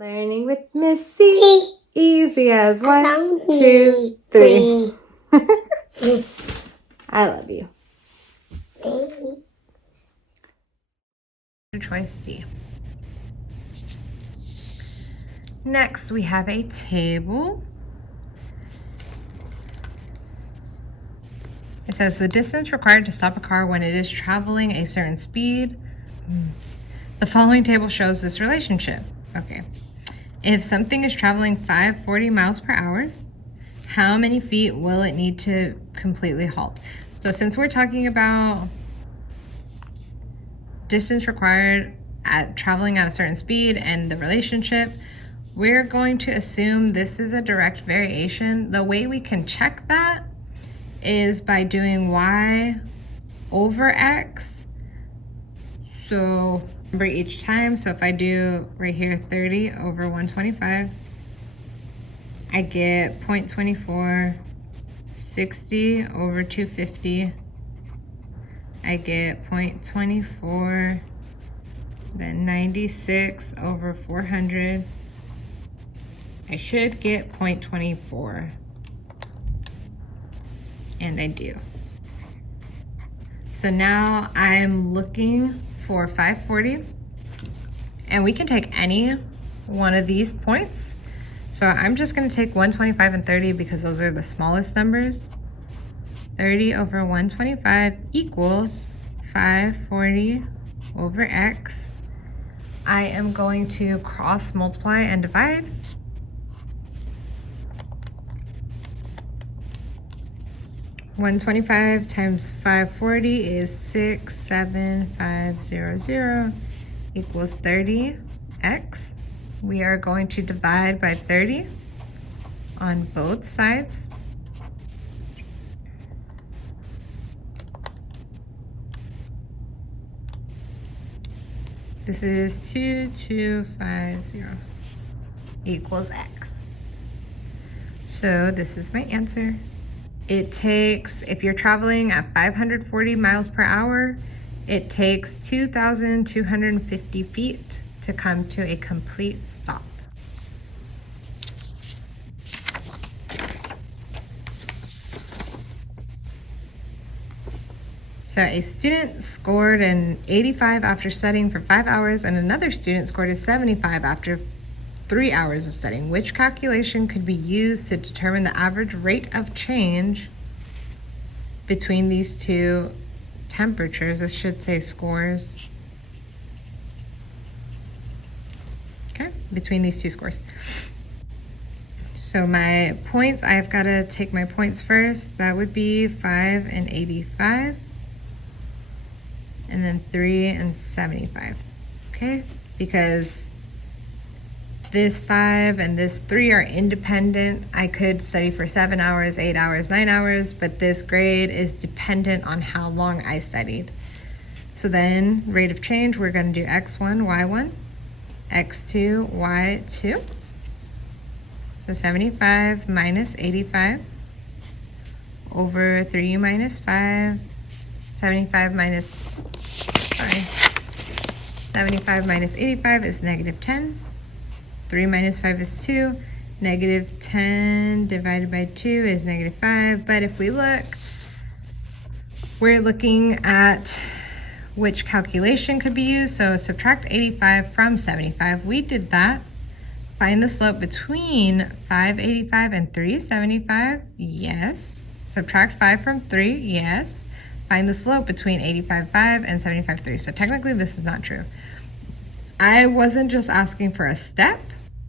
Learning with Missy. Easy as 1, 2, 3. I love you. Choice D. Next, we have a table. It says the distance required to stop a car when it is traveling a certain speed. The following table shows this relationship. Okay. If something is traveling 540 miles per hour, how many feet will it need to completely halt? So since we're talking about distance required at traveling at a certain speed and the relationship, we're going to assume this is a direct variation. The way we can check that is by doing y over x. So remember each time, so if I do right here 30 over 125, I get 0.24. 60 over 250, I get 0.24. Then 96 over 400, I should get 0.24. And I do. So now I'm looking for 540, and we can take any one of these points. So I'm just going to take 125 and 30 because those are the smallest numbers. 30 over 125 equals 540 over x. I am going to cross multiply and divide. $125 times 540 is 67500 equals 30x. We are going to divide by 30 on both sides. This is 2250 equals x. So this is my answer. It takes, if you're traveling at 540 miles per hour, it takes 2,250 feet to come to a complete stop. So a student scored an 85 after studying for 5 hours, and another student scored a 75 after 3 hours of studying. Which calculation could be used to determine the average rate of change between these two temperatures? This should say scores. Okay, between these two scores. So my points, I've got to take my points first. That would be 5 and 85. And then 3 and 75. Okay, because this 5 and this 3 are independent. I could study for 7 hours, 8 hours, 9 hours, but this grade is dependent on how long I studied. So then rate of change, we're going to do x1, y1, x2, y2. So 75 minus 85 over 3 minus 5. 75 minus 85 is negative 10. 3 minus 5 is 2. Negative 10 divided by 2 is negative 5. But if we look, we're looking at which calculation could be used. So subtract 85 from 75. We did that. Find the slope between 585 and 375. Yes. Subtract 5 from 3. Yes. Find the slope between 85.5 and 75.3. So technically this is not true. I wasn't just asking for a step,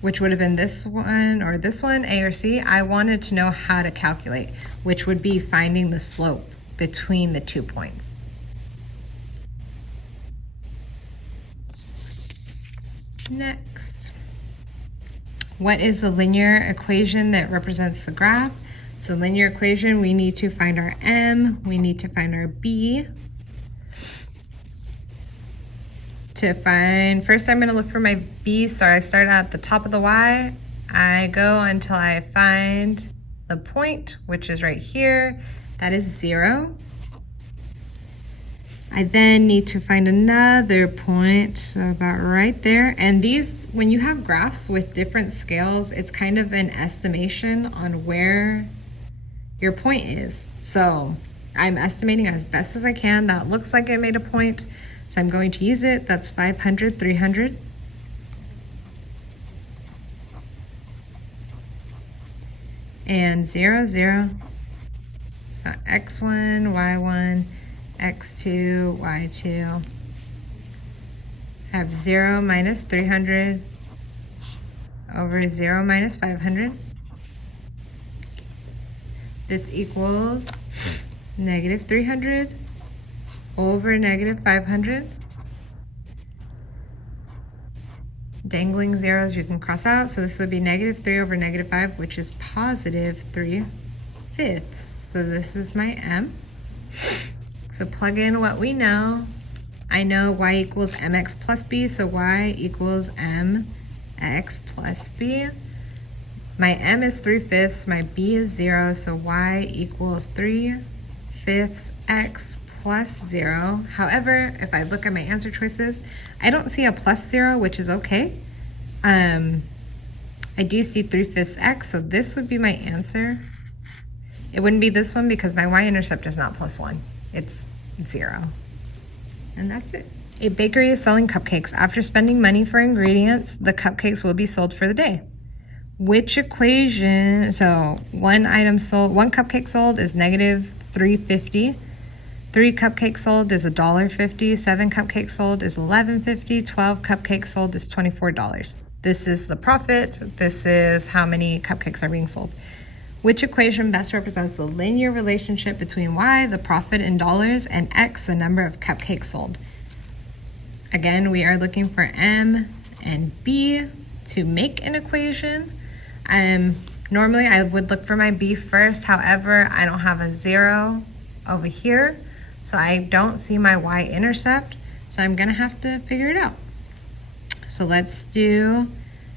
which would have been this one or this one, A or C. I wanted to know how to calculate, which would be finding the slope between the 2 points. Next, what is the linear equation that represents the graph? So linear equation, we need to find our M, we need to find our B. To find, first I'm gonna look for my B, so I start at the top of the Y. I go until I find the point, which is right here. That is 0. I then need to find another point, so about right there. And these, when you have graphs with different scales, it's kind of an estimation on where your point is. So I'm estimating as best as I can. That looks like it made a point, so I'm going to use it. That's 500, 300. And 0, 0. So x1, y1, x2, y2. Have 0 minus 300 over 0 minus 500. This equals negative 300 over negative 500. Dangling zeros you can cross out, so this would be negative 3 over negative 5, which is positive 3/5. So this is my m. So plug in what we know. I know y equals mx plus b, so y equals mx plus b. My m is 3/5, my b is 0, so y equals 3/5 x plus 0. However, if I look at my answer choices, I don't see a plus 0, which is okay. I do see 3/5 x, so this would be my answer. It wouldn't be this one because my y-intercept is not plus 1. It's 0. And that's it. A bakery is selling cupcakes. After spending money for ingredients, the cupcakes will be sold for the day. Which equation, so one cupcake sold is negative 350. 3 cupcakes sold is $1.50. 7 cupcakes sold is $11.50. 12 cupcakes sold is $24. This is the profit. This is how many cupcakes are being sold. Which equation best represents the linear relationship between y, the profit in dollars, and x, the number of cupcakes sold? Again, we are looking for m and b to make an equation. Normally I would look for my b first. However, I don't have a 0 over here, so I don't see my y-intercept. So I'm gonna have to figure it out. So let's do,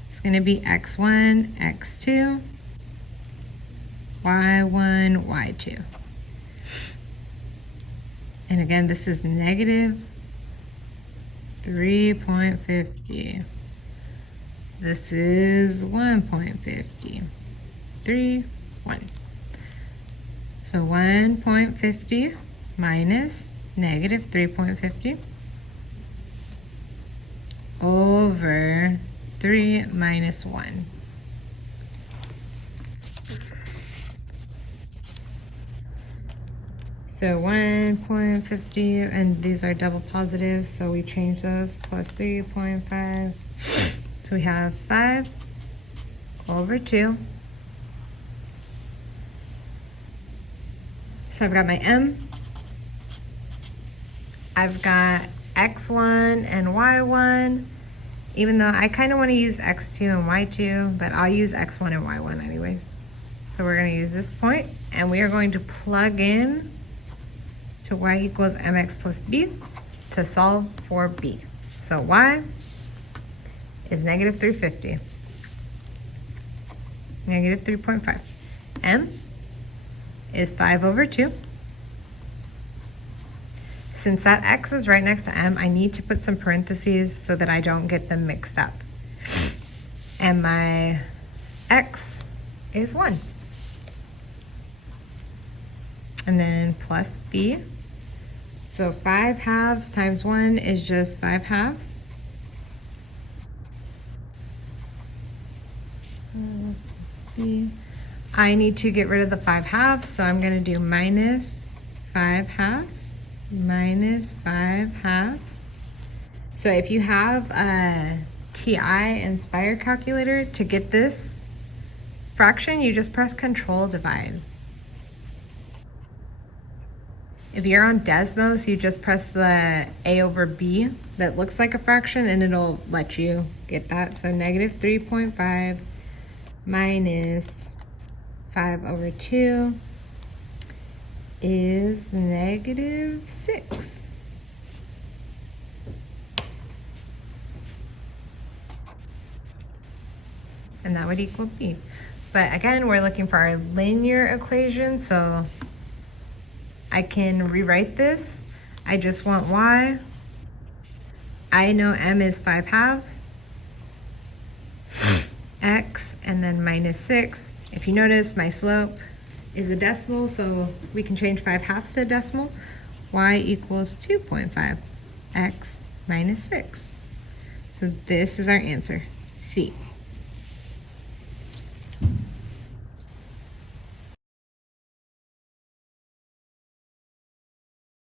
it's gonna be x1, x2, y1, y2. And again, this is negative 3.50. This is 1.50. 3, 1. So 1.50 minus negative 3.50 over 3 minus 1. So 1.50, and these are double positives, so we change those, plus 3.5. So we have 5 over 2. So I've got my m. I've got x1 and y1, even though I kind of want to use x2 and y2, but I'll use x1 and y1 anyways. So we're going to use this point, and we are going to plug in to y equals mx plus b to solve for b. So y is negative 350, negative 3.5. M is 5 over 2. Since that x is right next to m, I need to put some parentheses so that I don't get them mixed up. And my x is 1. And then plus b. So 5 halves times 1 is just 5 halves. B. I need to get rid of the 5 halves, so I'm going to do minus 5 halves, minus 5 halves. So if you have a TI Inspire calculator, to get this fraction, you just press Control Divide. If you're on Desmos, you just press the A over B that looks like a fraction, and it'll let you get that. So negative 3.5 minus 5 over 2 is negative 6. And that would equal b. But again, we're looking for our linear equation, so I can rewrite this I just want y. I know m is 5/2. X, and then minus 6. If you notice, my slope is a decimal, so we can change 5/2 to a decimal. Y equals 2.5. X minus 6. So this is our answer, C.